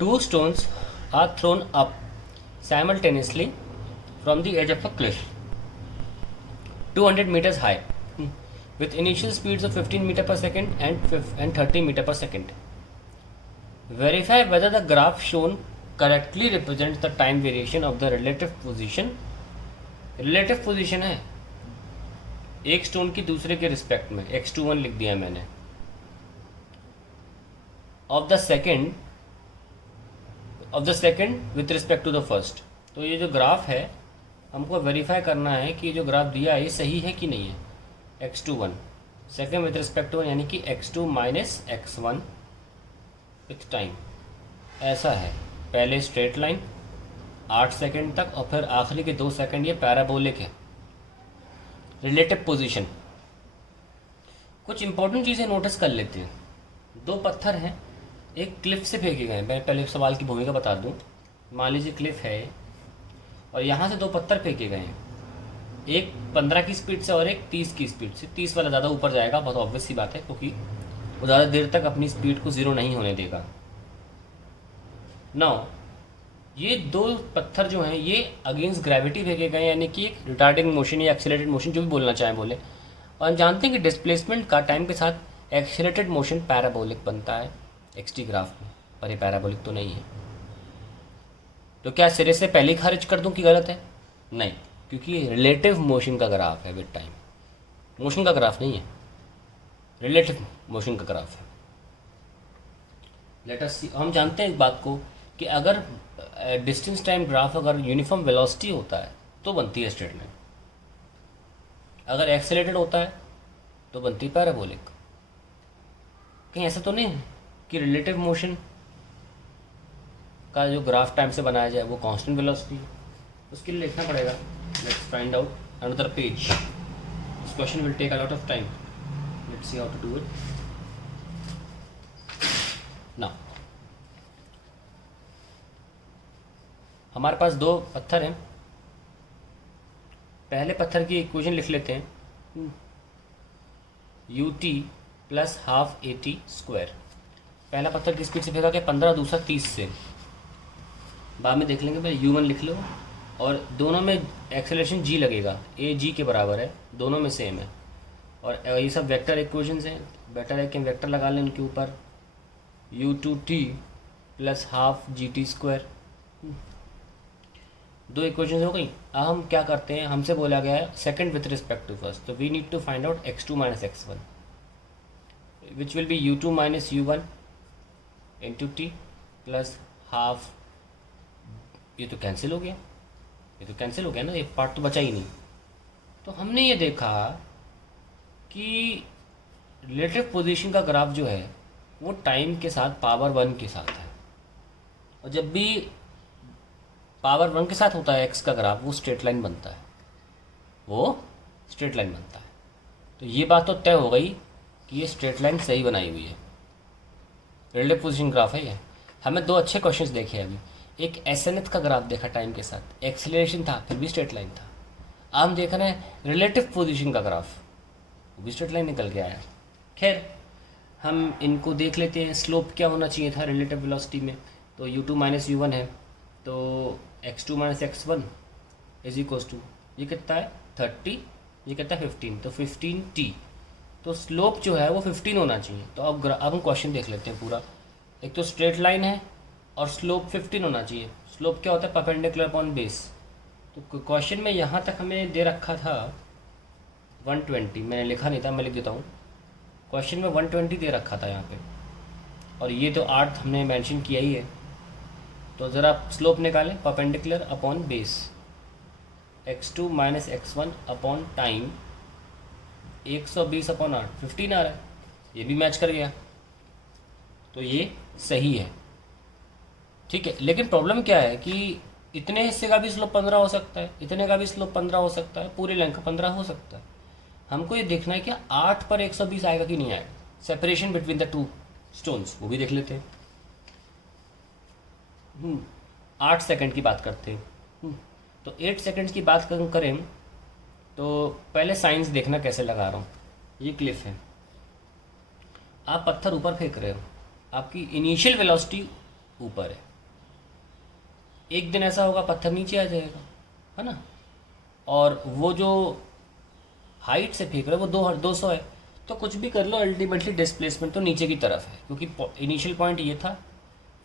Two stones are thrown up simultaneously from the edge of a cliff 200 meters high with initial speeds of 15 meter per second and 30 meter per second. Verify whether the graph shown correctly represents the time variation of the relative position. Relative position है एक stone की दूसरे के respect में, x21 लिख दिया मैंने, of the second with respect to the first. तो ये जो ग्राफ है हमको वेरीफाई करना है कि जो ग्राफ दिया है ये सही है कि नहीं है. x21 second with respect to यानी कि x2 minus x1 with time. ऐसा है, पहले स्ट्रेट लाइन 8 सेकेंड तक और फिर आखिरी के 2 सेकेंड ये पैराबोलिक है. Relative position. कुछ इंपॉर्टेंट चीज़ें नोटिस कर लेते हैं. दो पत्थर हैं, एक क्लिफ से फेंके गए. मैं पहले सवाल की भूमिका बता दूं. मान लीजिए क्लिफ है और यहाँ से दो पत्थर फेंके गए हैं, एक 15 की स्पीड से और एक 30 की स्पीड से. 30 वाला ज़्यादा ऊपर जाएगा, बहुत ऑब्वियस सी बात है, क्योंकि वो ज़्यादा देर तक अपनी स्पीड को ज़ीरो नहीं होने देगा. नाउ ये दो पत्थर जो हैं ये अगेंस्ट ग्रेविटी फेंके गए, यानी कि एक रिटार्डिंग मोशन या एक्सीलरेटेड मोशन, जो भी बोलना चाहें बोले. और हम जानते हैं कि डिस्प्लेसमेंट का टाइम के साथ एक्सीलरेटेड मोशन पैराबोलिक बनता है एक्सटी ग्राफ में, पर ये पैराबोलिक तो नहीं है. तो क्या सिरे से पहले ही खारिज कर दूं कि गलत है? नहीं, क्योंकि ये रिलेटिव मोशन का ग्राफ है विद टाइम. मोशन का ग्राफ नहीं है, रिलेटिव मोशन का ग्राफ है. लेट अस सी. हम जानते हैं इस बात को कि अगर डिस्टेंस टाइम ग्राफ अगर यूनिफॉर्म वेलोसिटी होता है तो बनती है स्ट्रेट लाइन, अगर एक्सेलरेटेड होता है तो बनती है पैराबोलिक. कहीं ऐसा तो नहीं है कि रिलेटिव मोशन का जो ग्राफ टाइम से बनाया जाए वो कांस्टेंट वेलोसिटी है? उसके लिए लिखना पड़ेगा. Let's find out another page. This question will take a lot of time. Let's see how to do it now. हमारे पास दो पत्थर हैं. पहले पत्थर की इक्वेशन लिख लेते हैं, ut plus half AT square. पहला पत्थर किस स्पीड से फेंका गया? 15, दूसरा 30 से. बाद में देख लेंगे. पहले u1 लिख लो, और दोनों में एक्सेलरेशन g लगेगा, a g के बराबर है, दोनों में सेम है. और ये सब वेक्टर इक्वेशंस हैं, बेटर है कि वेक्टर लगा लें उनके ऊपर. u2t plus half gt square. दो इक्वेशंस हो गई. अब हम क्या करते हैं, हमसे बोला गया है second with respect to first, तो we need to find out x2 minus x1 which will be u2 minus u1 into T plus half. ये तो कैंसिल हो गया, ये तो कैंसिल हो गया ना, ये पार्ट तो बचा ही नहीं. तो हमने ये देखा कि रिलेटिव पोजीशन का ग्राफ जो है वो टाइम के साथ पावर 1 के साथ है, और जब भी पावर 1 के साथ होता है एक्स का ग्राफ, वो स्ट्रेट लाइन बनता है, वो स्ट्रेट लाइन बनता है. तो ये बात तो तय हो गई कि ये स्ट्रेट लाइन सही बनाई हुई है, रिलेटिव पोजीशन ग्राफ है ये. हमें दो अच्छे क्वेश्चंस देखे अभी. एक SNF का ग्राफ देखा टाइम के साथ, एक्सीलरेशन था फिर भी स्ट्रेट लाइन था. अब हम देख रहे हैं रिलेटिव पोजीशन का ग्राफ, वो भी स्ट्रेट लाइन निकल के आया. खैर हम इनको देख लेते हैं. स्लोप क्या होना चाहिए था रिलेटिव वेलोसिटी में? तो u2 माइनस u1 है, तो x2 minus x1 is equals to, ये कितना है 30, ये कितना है 15, तो 15t. तो स्लोप जो है वो 15 होना चाहिए. तो अब हम क्वेश्चन देख लेते हैं पूरा. एक तो स्ट्रेट लाइन है और स्लोप 15 होना चाहिए. स्लोप क्या होता है? Perpendicular upon base. तो क्वेश्चन में यहाँ तक हमें दे रखा था 120, मैंने लिखा नहीं था, मैं लिख देता हूँ. क्वेश्चन में 120 दे रखा था यहाँ पे, और ये तो 8 हमने मेंशन किया ही है. तो ज़रा स्लोप निकालें, perpendicular upon base, x2 minus x1 upon time 120 upon 8, 15 आ रहा है. ये भी मैच कर गया, तो ये सही है. ठीक है. लेकिन प्रॉब्लम क्या है कि इतने हिस्से का भी स्लोप 15 हो सकता है, इतने का भी स्लोप 15 हो सकता है, पूरी लेंथ का 15 हो सकता है. हमको ये देखना है कि 8 पर 120 आएगा कि नहीं आएगा. Separation between the two stones वो भी देख लेते हैं. 8 सेकंड की बात करते हैं. तो 8 सेकंड्स की बात करें तो पहले साइंस देखना कैसे लगा रहा हूँ. ये क्लिफ है, आप पत्थर ऊपर फेंक रहे हो, आपकी इनिशियल वेलोसिटी ऊपर है, एक दिन ऐसा होगा पत्थर नीचे आ जाएगा, है ना। और वो जो हाइट से फेंक रहे हो वो 200 है, तो कुछ भी कर लो अल्टीमेटली डिस्प्लेसमेंट तो नीचे की तरफ है, क्योंकि इनिशियल पॉइंट ये था,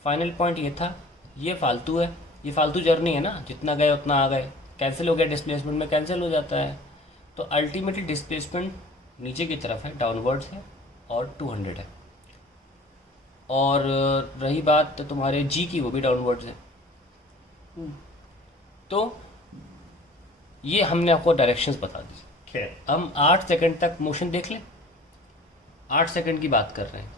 फाइनल पॉइंट ये था, ये फालतू है, ये फालतू जर्नी है ना, जितना गए उतना आ गए, कैंसिल हो गया, डिस्प्लेसमेंट में कैंसिल हो जाता है। तो अल्टीमेटली डिस्प्लेसमेंट नीचे की तरफ है, डाउनवर्ड्स है और 200 है। और रही बात तो तुम्हारे जी की, वो भी डाउनवर्ड्स है। तो ये हमने आपको डायरेक्शंस बता दी। खैर, हम 8 सेकंड तक मोशन देख लें। 8 सेकंड की बात कर रहे हैं,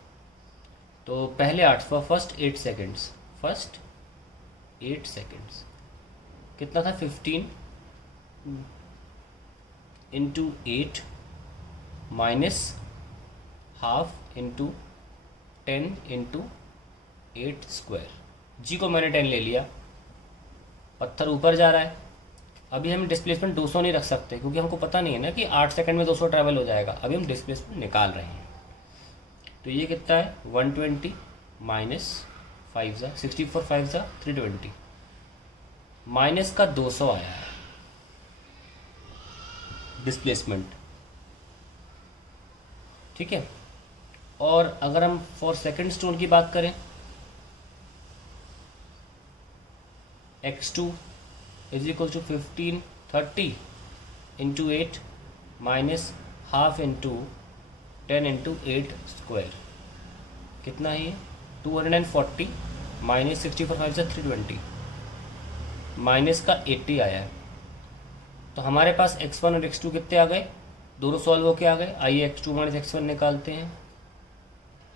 तो पहले 8 फर्स्ट 8 सेकंड्स, फर्स्ट 8 सेकंड्स कितना था, 15 into 8 minus half into 10 into 8 square. G को मैंने 10 ले लिया, पत्थर ऊपर जा रहा है। अभी हम डिस्प्लेसमेंट 200 नहीं रख सकते, क्योंकि हमको पता नहीं है ना कि 8 सेकंड में 200 ट्रैवल हो जाएगा। अभी हम डिस्प्लेसमेंट निकाल रहे हैं। तो ये कितना है, 120 माइनस 5 ज़ा 64, 5 ज़ा 320, माइनस का 200 आया है डिस्प्लेसमेंट, ठीक है। और अगर हम फॉर सेकंड स्टोन की बात करें, x2 is equal to 15 30 into 8 minus half into 10 into 8 square, कितना है ये, 240 माइनस 64, 5 से 320, माइनस का 80 आया है। तो हमारे पास x1 और x2 कितने आ गए, दोनों सॉल्व होके आ गए। आइए x2 माइनस x1 निकालते हैं।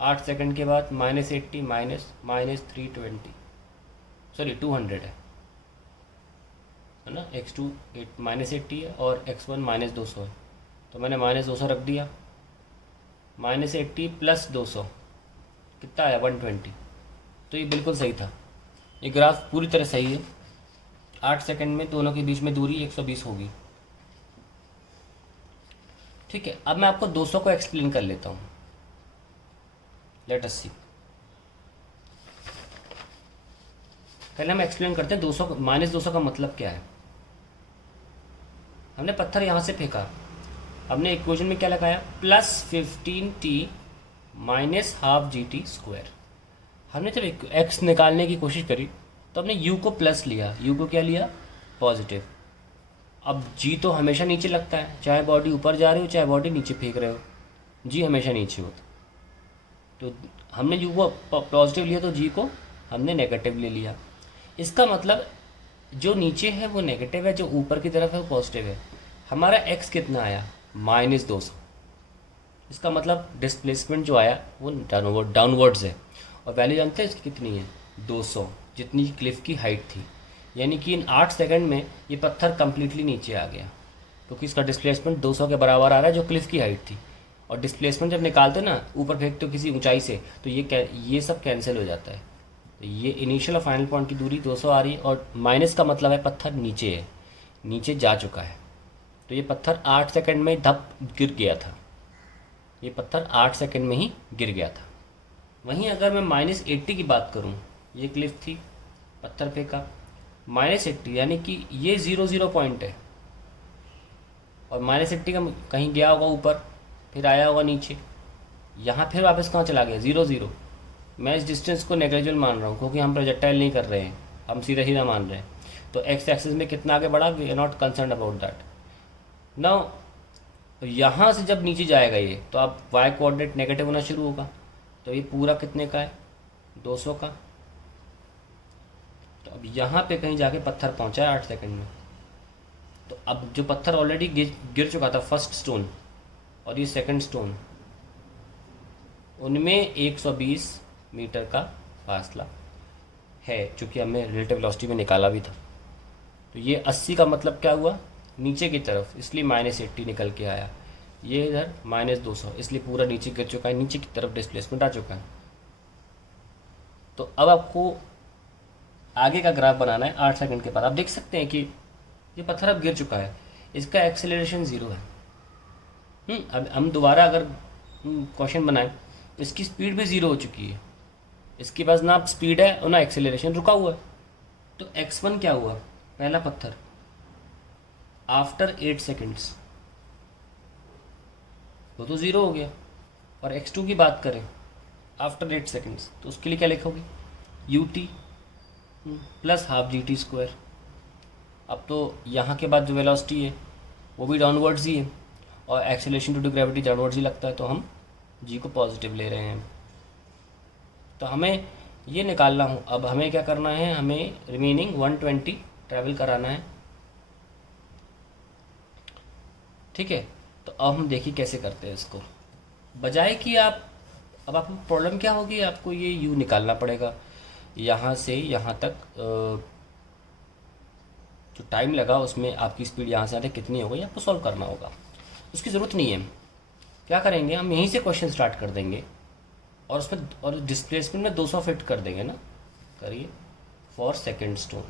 8 सेकंड के बाद माइनस 80 माइनस माइनस 320, सॉरी 200 है ना। x2 माइनस 80 है और x1 माइनस 200 है, तो मैंने माइनस 200 रख दिया। माइनस 80 प्लस 200 कितना आया, 120। तो ये बिल्कुल सही था, ये ग्राफ पूरी तरह सही है। 8 सेकंड में दोनों के बीच में दूरी 120 होगी, ठीक है। अब मैं आपको 200 को एक्सप्लेन कर लेता हूँ, लेट अस सी। पहले हम एक्सप्लेन करते हैं 200 माइनस 200 का मतलब क्या है। हमने पत्थर यहाँ से फेंका, हमने इक्वेशन में क्या लगाया, plus 15t minus half g t square. हमने जब एक्स निकालने की कोशिश करी तो हमने u को प्लस लिया, u को क्या लिया, पॉजिटिव। अब g तो हमेशा नीचे लगता है, चाहे बॉडी ऊपर जा रही हो चाहे बॉडी नीचे फेंक रहे हो, g हमेशा नीचे होता। तो हमने u को पॉजिटिव लिया तो g को हमने नेगेटिव ले लिया। इसका मतलब जो नीचे है वो नेगेटिव है, जो ऊपर की तरफ है वो पॉजिटिव है। हमारा x कितना आया, माइनस 200। इसका मतलब डिस्प्लेसमेंट जो आया वो डाउनवर्ड्स है। और वैल्यू जानते हैं इसकी कितनी है, 200, जितनी क्लिफ की हाइट थी। यानी कि इन 8 सेकंड में ये पत्थर कम्प्लीटली नीचे आ गया, क्योंकि इसका डिस्प्लेसमेंट 200 के बराबर आ रहा है, जो क्लिफ की हाइट थी। और डिस्प्लेसमेंट जब निकालते हो ना, ऊपर फेंकते हो किसी ऊंचाई से, तो ये सब कैंसिल हो जाता है। तो ये इनिशियल और फाइनल पॉइंट की दूरी 200 आ रही है, और माइनस का मतलब है पत्थर नीचे है, नीचे जा चुका है। तो ये पत्थर 8 सेकंड में धप गिर गया था, ये पत्थर 8 सेकंड में ही गिर गया था। वहीं अगर मैं माइनस 80 की बात करूं, ये क्लिफ थी, पत्थर फेंका, माइनस 80 यानी कि ये 0 पॉइंट है, और माइनस 80 का कहीं गया होगा ऊपर, फिर आया होगा नीचे, यहाँ फिर वापस कहाँ चला गया, 0। मैं इस डिस्टेंस को नेग्लिजिबल मान रहा हूँ, क्योंकि हम प्रोजेक्टाइल नहीं कर रहे हैं, हम सीधा मान रहे हैं। तो एक्स एक्सिस में कितना आगे बढ़ा, we are not concern about that. Now यहाँ से जब नीचे जाएगा ये, तो अब वाई कोऑर्डिनेट नेगेटिव होना शुरू होगा। तो ये पूरा कितने का है, 200 का। तो अब यहाँ पे कहीं जाके पत्थर पहुँचा है 8 सेकंड में। तो अब जो पत्थर ऑलरेडी गिर चुका था, फर्स्ट स्टोन और ये सेकंड स्टोन, उनमें 120 मीटर का फासला है, चूँकि हमने रिलेटिव वेलोसिटी में निकाला भी था। तो ये 80 का मतलब क्या हुआ, नीचे की तरफ, इसलिए माइनस 80 निकल के आया। ये इधर माइनस 200, इसलिए पूरा नीचे गिर चुका है, नीचे की तरफ डिस्प्लेसमेंट आ चुका है। तो अब आपको आगे का ग्राफ बनाना है 8 सेकंड के बाद। आप देख सकते हैं कि ये पत्थर अब गिर चुका है, इसका एक्सेलरेशन 0 है। अब हम दोबारा अगर क्वेश्चन बनाएं तो इसकी स्पीड भी 0 हो चुकी है, इसके पास ना स्पीड है और ना एक्सेलरेशन, रुका हुआ है। तो x1 क्या हुआ, पहला पत्थर आफ्टर 8 सेकेंड्स वो तो ज़ीरो हो गया। और x2 की बात करें आफ्टर 8 सेकेंड्स, तो उसके लिए क्या लिखोगे, you t plus half g t square. अब तो यहाँ के बाद जो वेलोसिटी है वो भी डाउनवर्ड्स ही है और acceleration due to gravity downwards ही लगता है, तो हम जी को पॉजिटिव ले रहे हैं। तो हमें ये निकालना हो, अब हमें क्या करना है, हमें रिमेनिंग 120 ट्रैवल कराना है। ठीक है, तो अब हम देखिए कैसे करते हैं इसको। बजाय कि आप, अब आपको प्रॉब्लम क्या होगी, आपको ये यू निकालना पड़ेगा यहाँ से यहाँ तक। जो टाइम लगा उसमें आपकी स्पीड यहाँ से यहाँ तक कितनी हो गई आपको सॉल्व करना होगा, उसकी ज़रूरत नहीं है। क्या करेंगे, हम यहीं से क्वेश्चन स्टार्ट कर देंगे और उसमें और डिस्प्लेसमेंट में 200 फिट कर देंगे ना। करिए, for second stone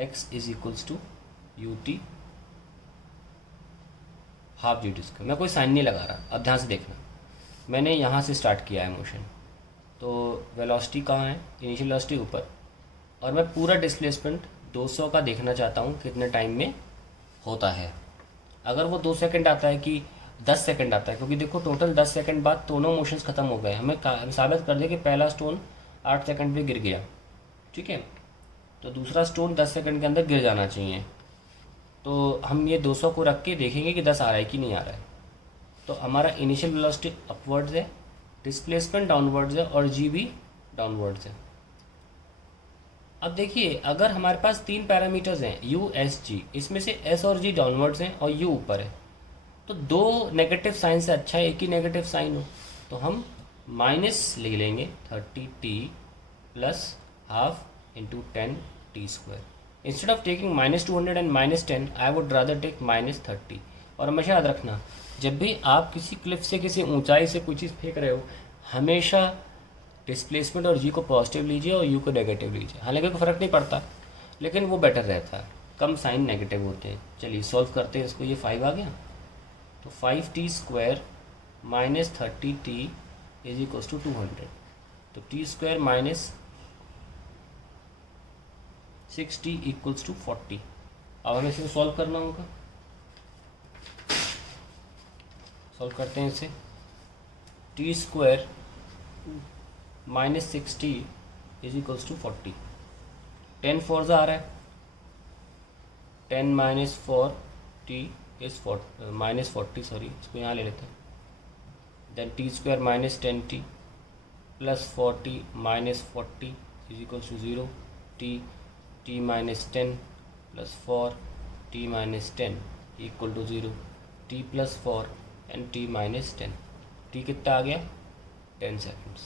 x is equals to u t half g t square. मैं कोई साइन नहीं लगा रहा, अब ध्यान से देखना। मैंने यहाँ से स्टार्ट किया है मोशन, तो वेलोसिटी कहाँ है, इनिशियल वेलोसिटी ऊपर, और मैं पूरा डिस्प्लेसमेंट 200 का देखना चाहता हूँ कितने टाइम में होता है। अगर वो 2 सेकंड आता है कि 10 सेकंड आता है, क्योंकि देखो टोटल 10 सेकंड बाद दोनों मोशंस ख़त्म हो गए। हमें साबित कर दिया कि पहला स्टोन 8 सेकंड में गिर गया, ठीक है, तो दूसरा स्टोन 10 सेकंड के अंदर गिर जाना चाहिए। तो हम ये 200 को रख के देखेंगे कि 10 आ रहा है कि नहीं आ रहा है। तो हमारा इनिशियल वेलोसिटी अपवर्ड्स है, डिस्प्लेसमेंट डाउनवर्ड्स है और जी भी डाउनवर्ड्स है। अब देखिए, अगर हमारे पास 3 पैरामीटर्स हैं यू एस जी, इसमें से एस और जी डाउनवर्ड्स हैं और यू ऊपर है, तो 2 नेगेटिव साइन से अच्छा है एक ही नेगेटिव साइन हो। तो हम माइनस ले लेंगे 30t plus half into 10t square. Instead of taking -200 and -10 I would rather take -30। और हमेशा याद रखना, जब भी आप किसी क्लिफ से किसी ऊंचाई से कोई चीज़ फेंक रहे हो, हमेशा डिस्प्लेसमेंट और जी को पॉजिटिव लीजिए और यू को नेगेटिव लीजिए। हालांकि कोई फ़र्क नहीं पड़ता, लेकिन वो बेटर रहता है, कम साइन नेगेटिव होते हैं। चलिए सॉल्व करते हैं इसको। ये 5 आ गया, तो 5t square minus 30t is equals to 200। तो t square minus 6t equals to 40। अब हमें इसे सॉल्व करना होगा, सॉल्व करते हैं इसे। t square minus 6t is equals to 40। 10 four आ रहा है, 10 minus 4t is minus 40, sorry इसको यहाँ ले लेते हैं। Then t square minus 10t plus 40 minus 40 is equals to 0। t minus 10 plus 4 t minus 10 equal to 0। t plus 4 and t minus 10। t कितना आ गया, 10 सेकेंड्स।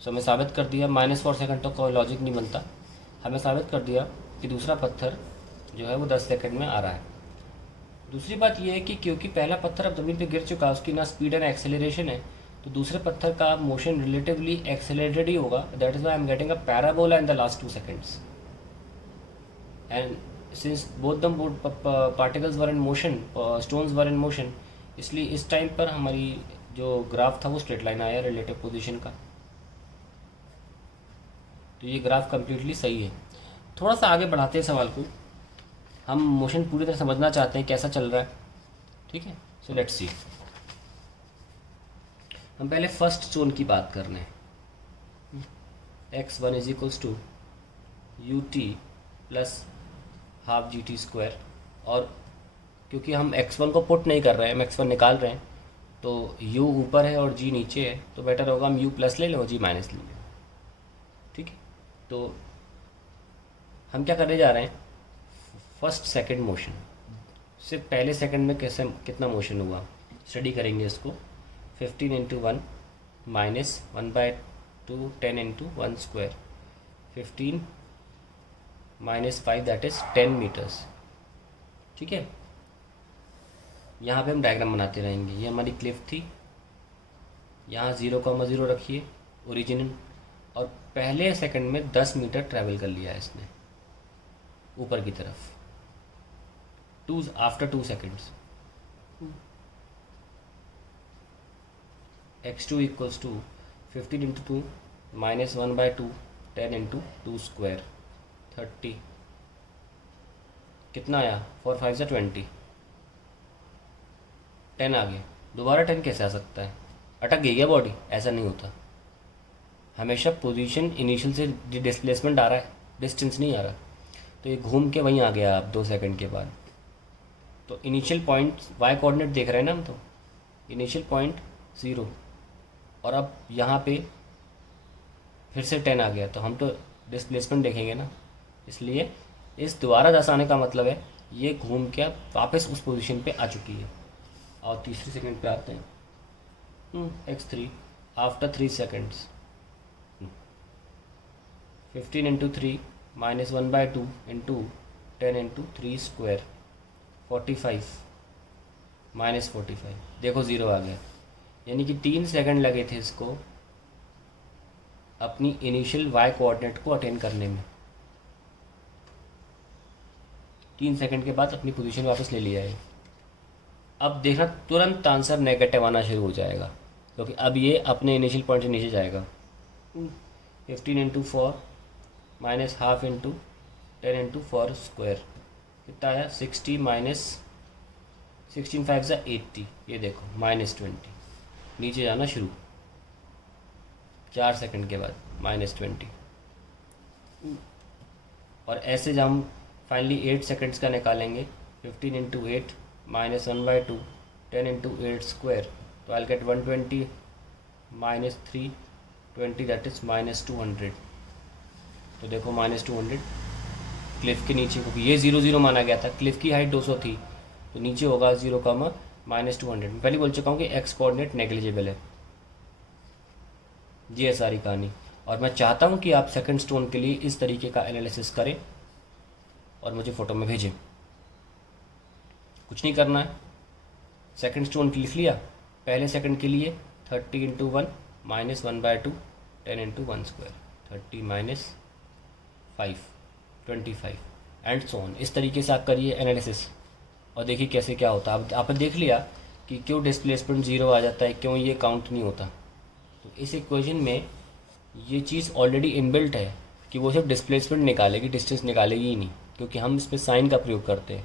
सो हमें साबित कर दिया, -4 सेकंड तो कोई लॉजिक नहीं बनता। हमें साबित कर दिया कि दूसरा पत्थर जो है वो 10 सेकंड में आ रहा है। दूसरी बात यह है कि क्योंकि पहला पत्थर अब ज़मीन पे गिर चुका है, उसकी ना स्पीड एंड एक्सेलरेशन है, तो दूसरे पत्थर का मोशन रिलेटिवली एक्सेलरेटेड ही होगा। That is why I am getting a parabola in the last 2 seconds. And since both the particles were in motion, stones were in motion, इसलिए इस टाइम पर हमारी जो ग्राफ था वो स्ट्रेट लाइन आया relative position का। तो ये ग्राफ कम्प्लीटली सही है। थोड़ा सा आगे बढ़ाते हैं सवाल को, हम मोशन पूरी तरह समझना चाहते हैं कैसा चल रहा है, ठीक है। So let's see. हम पहले फर्स्ट स्टोन की बात कर रहे हैं। x1 is equals to u t plus half g t square, और क्योंकि हम x1 को पुट नहीं कर रहे हैं, हम x1 निकाल रहे हैं, तो u ऊपर है और g नीचे है, तो बेटर होगा हम u प्लस ले लें और g माइनस ले लें, ठीक है। तो हम क्या करने जा रहे हैं, फर्स्ट सेकंड मोशन से पहले सेकंड में कैसे कितना मोशन हुआ स्टडी करेंगे इसको। 15 into 1 minus 1/2 10 into 1 square, 15 minus 5 that is 10 metres, ठीक है। यहाँ पे हम डायग्राम बनाते रहेंगे। ये हमारी क्लिफ थी, यहाँ 0,0 रखिए ओरिजिनल, और पहले सेकंड में 10 मीटर ट्रैवल कर लिया है इसने ऊपर की तरफ, after 2 seconds. x2 equals to 15 into 2 -1/2 10 × 2 square 30 कितना आया 4 5 से 20 10 आ गया। दोबारा 10 कैसे आ सकता है? अटक गई क्या बॉडी? ऐसा नहीं होता, हमेशा पोजीशन इनिशियल से डिस्प्लेसमेंट आ रहा है, डिस्टेंस नहीं आ रहा। तो ये घूम के वहीं आ गया आप 2 सेकंड के बाद। तो इनिशियल पॉइंट वाई कोऑर्डिनेट देख रहे हैं ना हम, तो इनिशियल पॉइंट 0 और अब यहाँ पे फिर से 10 आ गया, तो हम तो डिस्प्लेसमेंट देखेंगे ना। इसलिए इस दोबारा 10 आने का मतलब है ये घूम के अब वापस उस पोजीशन पे आ चुकी है। और तीसरी सेकंड पे आते हैं, x3 आफ्टर 3 सेकंड्स 15 × 3 -1/2 × 10 × 3 स्क्वायर 45 -45 देखो 0 आ गया। यानी कि 3 सेकंड लगे थे इसको अपनी इनिशियल वाई कोऑर्डिनेट को अटेन करने में। 3 सेकंड के बाद अपनी पोजीशन वापस ले लिया है। अब देखना तुरंत आंसर नेगेटिव आना शुरू हो जाएगा, क्योंकि अब ये अपने इनिशियल पॉइंट से नीचे जाएगा। 15 × 4 -½ × 10 × 4 स्क्वायर कितना आया 60 16 5 80 ये देखो -20 नीचे जाना शुरू 4 सेकंड के बाद -20। और ऐसे जब हम फाइनली 8 सेकंड्स का निकालेंगे 15 × 8 -1/2 10 × 8 स्क्वायर, तो आई गेट 120 -320 दैट इज -200। तो देखो -200 क्लिफ के नीचे, क्योंकि ये 0 0 माना गया था, क्लिफ की हाइट 200 थी, तो नीचे होगा 0, -200। मैं पहले बोल चुका हूँ कि एक्स कोऑर्डिनेट नेग्लिजिबल है। ये है सारी कहानी, और मैं चाहता हूँ कि आप सेकंड स्टोन के लिए इस तरीके का एनालिसिस करें और मुझे फ़ोटो में भेजें। कुछ नहीं करना है, सेकंड स्टोन लिख लिया, पहले सेकंड के लिए 30 × 1 -1/2 10 × 1 स्क्वायर 30 -5 25 एंड सो ऑन। इस तरीके से आप करिए एनालिसिस और देखिए कैसे क्या होता है। अब आपने देख लिया कि क्यों डिस्प्लेसमेंट 0 आ जाता है, क्यों ये काउंट नहीं होता। तो इस इक्वेशन में ये चीज़ ऑलरेडी इनबिल्ट है कि वो सिर्फ डिस्प्लेसमेंट निकालेगी, डिस्टेंस निकालेगी ही नहीं, क्योंकि हम इस पर साइन का प्रयोग करते हैं।